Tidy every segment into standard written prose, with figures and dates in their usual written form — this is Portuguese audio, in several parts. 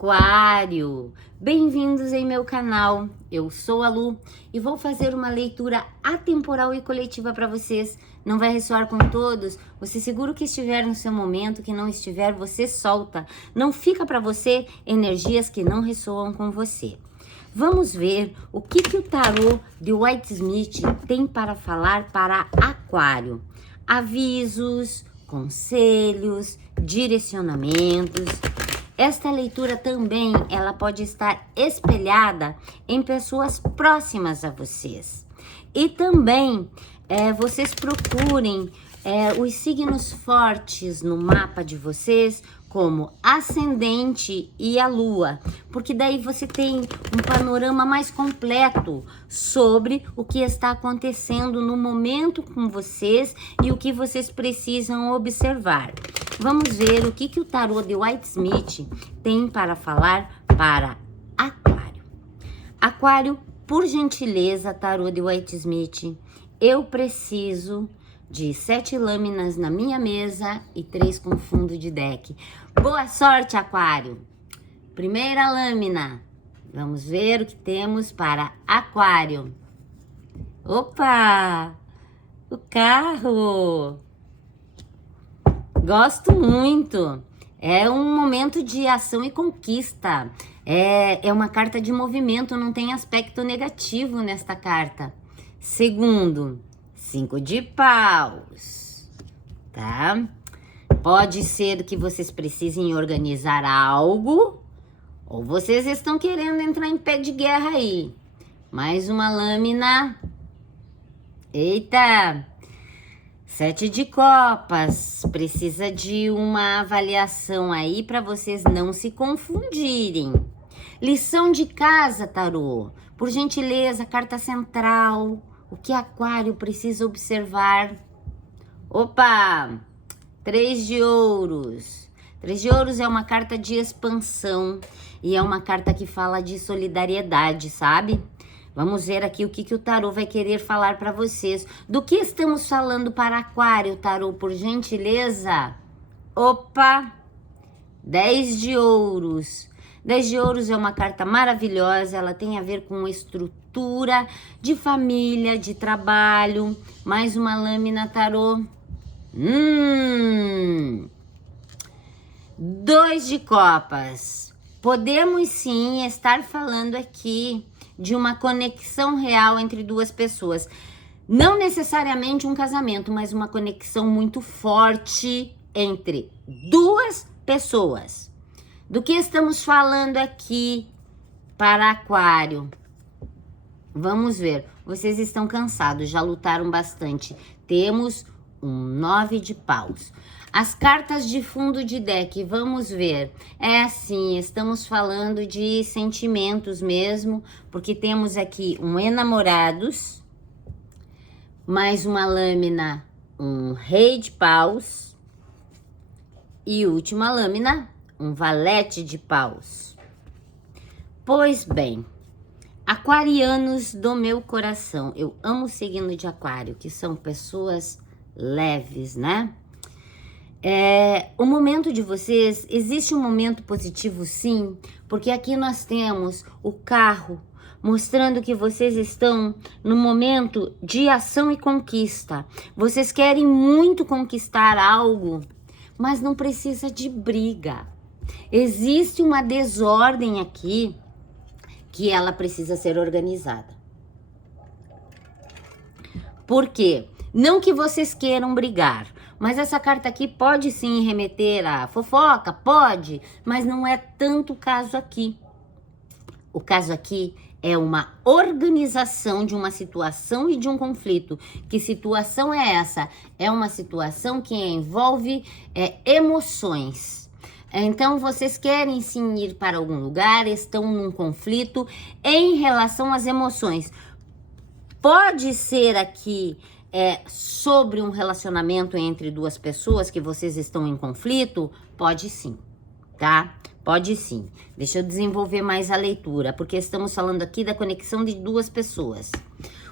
Aquário, bem-vindos em meu canal. Eu sou a Lu e vou fazer uma leitura atemporal e coletiva para vocês. Não vai ressoar com todos? Você segura o que estiver no seu momento, que não estiver, você solta. Não fica para você energias que não ressoam com você. Vamos ver o que o tarô de Whitesmith tem para falar para Aquário. Avisos, conselhos, direcionamentos. Esta leitura também, ela pode estar espelhada em pessoas próximas a vocês. E também, vocês procurem os signos fortes no mapa de vocês, como ascendente e a lua, porque daí você tem um panorama mais completo sobre o que está acontecendo no momento com vocês e o que vocês precisam observar. Vamos ver o que o tarô de Whitesmith tem para falar para Aquário. Aquário, por gentileza, tarô de Whitesmith, eu preciso de 7 lâminas na minha mesa e 3 com fundo de deck. Boa sorte, Aquário! Primeira lâmina. Vamos ver o que temos para Aquário. Opa! O carro! Gosto muito. É um momento de ação e conquista. É uma carta de movimento, não tem aspecto negativo nesta carta. Segundo, 5 de paus, tá? Pode ser que vocês precisem organizar algo ou vocês estão querendo entrar em pé de guerra aí. Mais uma lâmina. Eita! 7 de copas. Precisa de uma avaliação aí para vocês não se confundirem. Lição de casa, tarô. Por gentileza, carta central. O que Aquário precisa observar? Opa! 3 de ouros. 3 de ouros é uma carta de expansão e é uma carta que fala de solidariedade, sabe? Vamos ver aqui o que o tarô vai querer falar para vocês. Do que estamos falando para Aquário, tarô, por gentileza? Opa! 10 de ouros. 10 de ouros é uma carta maravilhosa, ela tem a ver com estrutura de família, de trabalho. Mais uma lâmina, tarô. 2 de copas. Podemos sim estar falando aqui de uma conexão real entre duas pessoas. Não necessariamente um casamento, mas uma conexão muito forte entre duas pessoas. Do que estamos falando aqui para Aquário? Vamos ver. Vocês estão cansados, já lutaram bastante. Temos um 9 de paus. As cartas de fundo de deck, vamos ver. É assim, estamos falando de sentimentos mesmo, porque temos aqui um enamorados, mais uma lâmina, um rei de paus e última lâmina, um valete de paus. Pois bem, aquarianos do meu coração, eu amo o signo de Aquário, que são pessoas leves, né? O momento de vocês, existe um momento positivo sim, porque aqui nós temos o carro, mostrando que vocês estão no momento de ação e conquista. Vocês querem muito conquistar algo, mas não precisa de briga. Existe uma desordem aqui que ela precisa ser organizada. Por quê? Não que vocês queiram brigar, mas essa carta aqui pode sim remeter a fofoca, pode, mas não é tanto o caso aqui. O caso aqui é uma organização de uma situação e de um conflito. Que situação é essa? É uma situação que envolve emoções. Então, vocês querem sim ir para algum lugar, estão num conflito em relação às emoções. Pode ser aqui sobre um relacionamento entre duas pessoas que vocês estão em conflito? Pode sim, tá? Pode sim. Deixa eu desenvolver mais a leitura, porque estamos falando aqui da conexão de duas pessoas.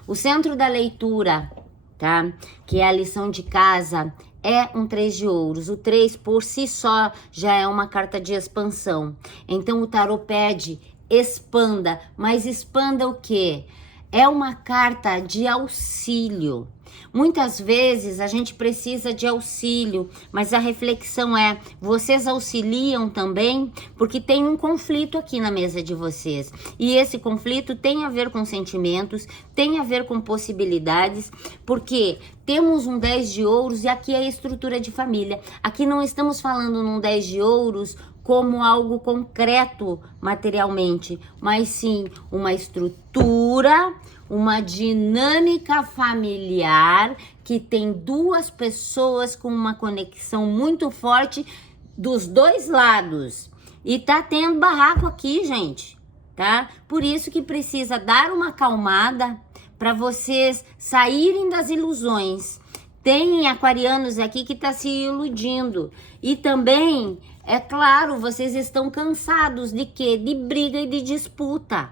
O centro da leitura, tá? Que é a lição de casa, é um 3 de ouros. O 3 por si só já é uma carta de expansão. Então o tarô pede expanda, mas expanda o quê? É uma carta de auxílio. Muitas vezes a gente precisa de auxílio, mas a reflexão é, vocês auxiliam também? Porque tem um conflito aqui na mesa de vocês. E esse conflito tem a ver com sentimentos, tem a ver com possibilidades, porque temos um 10 de ouros e aqui é a estrutura de família. Aqui não estamos falando num 10 de ouros como algo concreto materialmente, mas sim uma estrutura, uma dinâmica familiar que tem duas pessoas com uma conexão muito forte dos dois lados. E tá tendo barraco aqui, gente, tá? Por isso que precisa dar uma acalmada para vocês saírem das ilusões. Tem aquarianos aqui que tá se iludindo. E também, é claro, vocês estão cansados de quê? De briga e de disputa.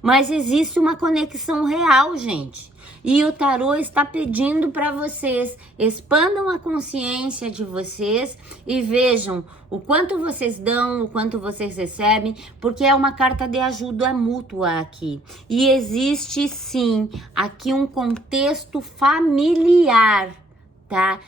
Mas existe uma conexão real, gente. E o tarô está pedindo para vocês, expandam a consciência de vocês e vejam o quanto vocês dão, o quanto vocês recebem, porque é uma carta de ajuda mútua aqui. E existe sim aqui um contexto familiar, tá?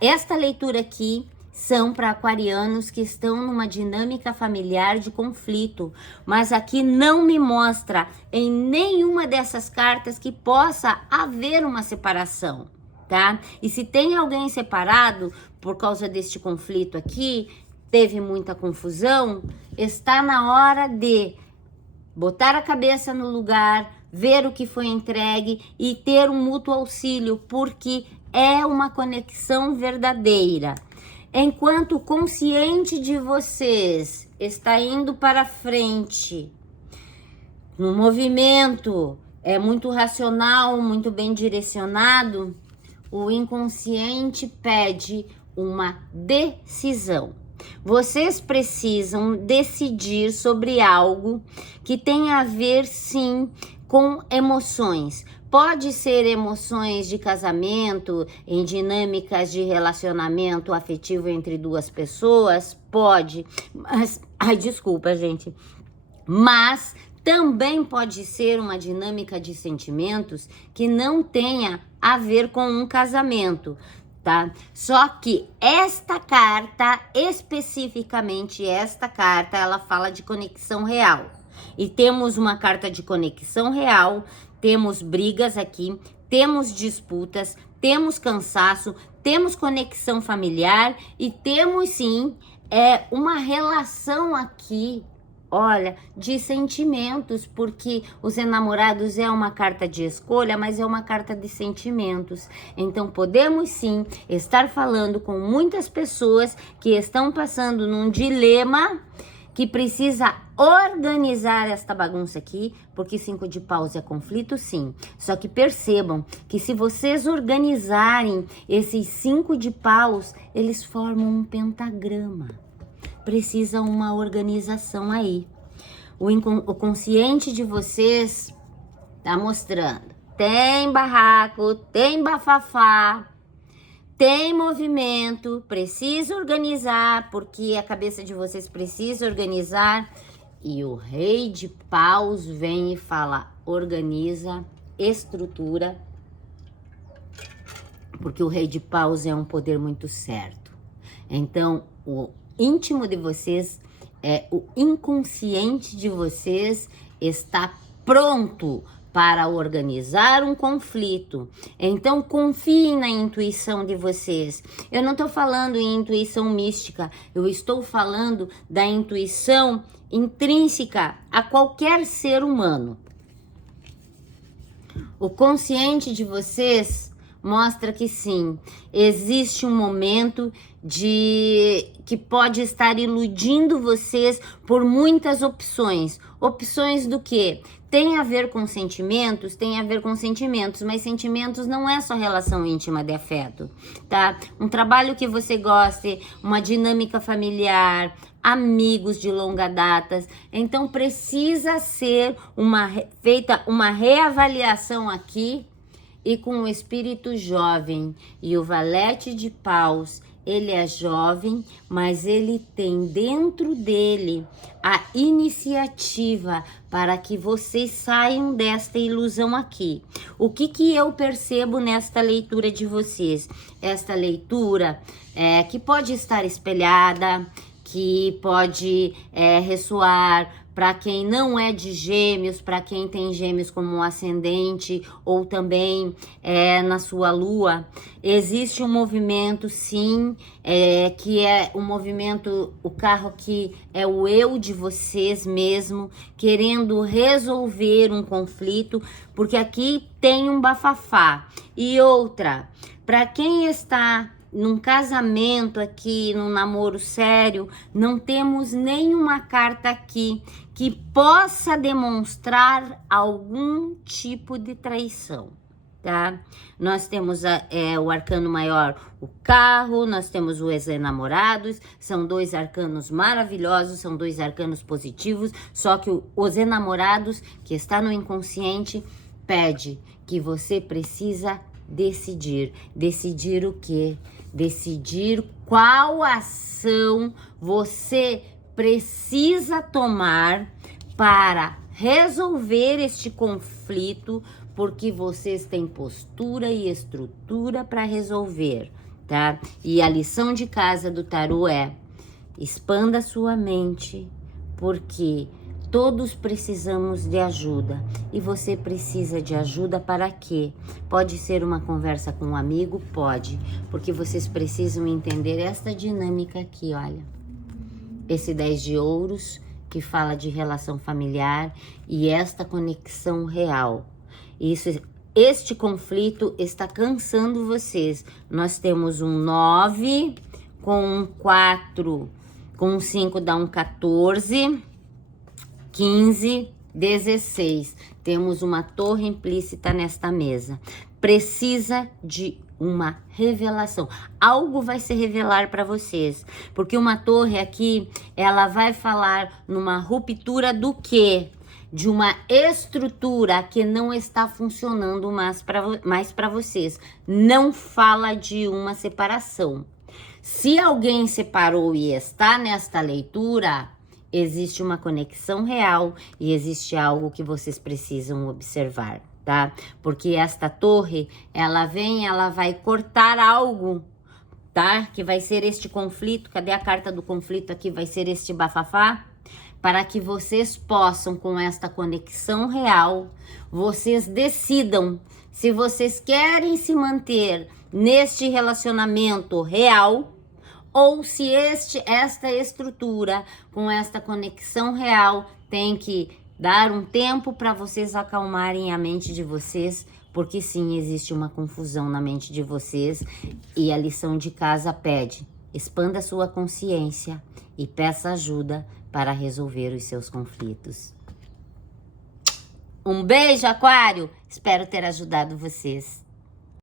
Esta leitura aqui são para aquarianos que estão numa dinâmica familiar de conflito, mas aqui não me mostra em nenhuma dessas cartas que possa haver uma separação, tá? E se tem alguém separado por causa deste conflito aqui, teve muita confusão, está na hora de botar a cabeça no lugar, ver o que foi entregue e ter um mútuo auxílio, porque é uma conexão verdadeira. Enquanto o consciente de vocês está indo para frente, no movimento, é muito racional, muito bem direcionado, o inconsciente pede uma decisão. Vocês precisam decidir sobre algo que tem a ver, sim, com emoções. Pode ser emoções de casamento, em dinâmicas de relacionamento afetivo entre duas pessoas? Pode. Mas, desculpa, gente. Mas também pode ser uma dinâmica de sentimentos que não tenha a ver com um casamento, tá? Só que esta carta, especificamente esta carta, ela fala de conexão real. E temos uma carta de conexão real, temos brigas aqui, temos disputas, temos cansaço, temos conexão familiar e temos sim uma relação aqui, olha, de sentimentos, porque os enamorados é uma carta de escolha, mas é uma carta de sentimentos. Então podemos sim estar falando com muitas pessoas que estão passando num dilema, que precisa organizar esta bagunça aqui, porque 5 de paus é conflito, sim. Só que percebam que se vocês organizarem esses 5 de paus, eles formam um pentagrama. Precisa uma organização aí. O consciente de vocês tá mostrando. Tem barraco, tem bafafá, tem movimento, precisa organizar, porque a cabeça de vocês precisa organizar. E o rei de paus vem e fala, organiza, estrutura, porque o rei de paus é um poder muito certo. Então, o íntimo de vocês, o inconsciente de vocês está pronto para organizar um conflito. Então, confiem na intuição de vocês. Eu não estou falando em intuição mística, eu estou falando da intuição intrínseca a qualquer ser humano. O consciente de vocês mostra que sim, existe um momento que pode estar iludindo vocês por muitas opções. Opções do quê? Tem a ver com sentimentos? Tem a ver com sentimentos, mas sentimentos não é só relação íntima de afeto, tá? Um trabalho que você goste, uma dinâmica familiar, amigos de longa data. Então precisa ser feita uma reavaliação aqui e com o espírito jovem. E o valete de paus, ele é jovem, mas ele tem dentro dele a iniciativa para que vocês saiam desta ilusão aqui. O que eu percebo nesta leitura de vocês? Esta leitura que pode estar espelhada, que pode ressoar para quem não é de gêmeos, para quem tem gêmeos como um ascendente ou também na sua lua. Existe um movimento, sim, que é um movimento, o carro que é o eu de vocês mesmo, querendo resolver um conflito, porque aqui tem um bafafá. E outra, para quem está num casamento aqui, num namoro sério, não temos nenhuma carta aqui que possa demonstrar algum tipo de traição, tá? Nós temos o arcano maior, o carro, nós temos os enamorados, são 2 arcanos maravilhosos, são 2 arcanos positivos, só que os enamorados, que está no inconsciente, pede que você precisa decidir. Decidir o quê? Decidir qual ação você precisa tomar para resolver este conflito, porque vocês têm postura e estrutura para resolver, tá? E a lição de casa do tarô é: expanda sua mente, porque todos precisamos de ajuda. E você precisa de ajuda para quê? Pode ser uma conversa com um amigo? Pode. Porque vocês precisam entender esta dinâmica aqui, olha. Esse 10 de ouros que fala de relação familiar e esta conexão real. Este conflito está cansando vocês. Nós temos um 9 com um 4, com um 5 dá um 14... 15, 16. Temos uma torre implícita nesta mesa. Precisa de uma revelação. Algo vai se revelar para vocês. Porque uma torre aqui, ela vai falar numa ruptura do quê? De uma estrutura que não está funcionando mais para vocês. Não fala de uma separação. Se alguém separou e está nesta leitura, existe uma conexão real e existe algo que vocês precisam observar, tá? Porque esta torre, ela vai cortar algo, tá? Que vai ser este conflito. Cadê a carta do conflito aqui? Vai ser este bafafá? Para que vocês possam, com esta conexão real, vocês decidam se vocês querem se manter neste relacionamento real, ou se esta estrutura, com esta conexão real, tem que dar um tempo para vocês acalmarem a mente de vocês, porque sim, existe uma confusão na mente de vocês e a lição de casa pede: expanda sua consciência e peça ajuda para resolver os seus conflitos. Um beijo, Aquário! Espero ter ajudado vocês.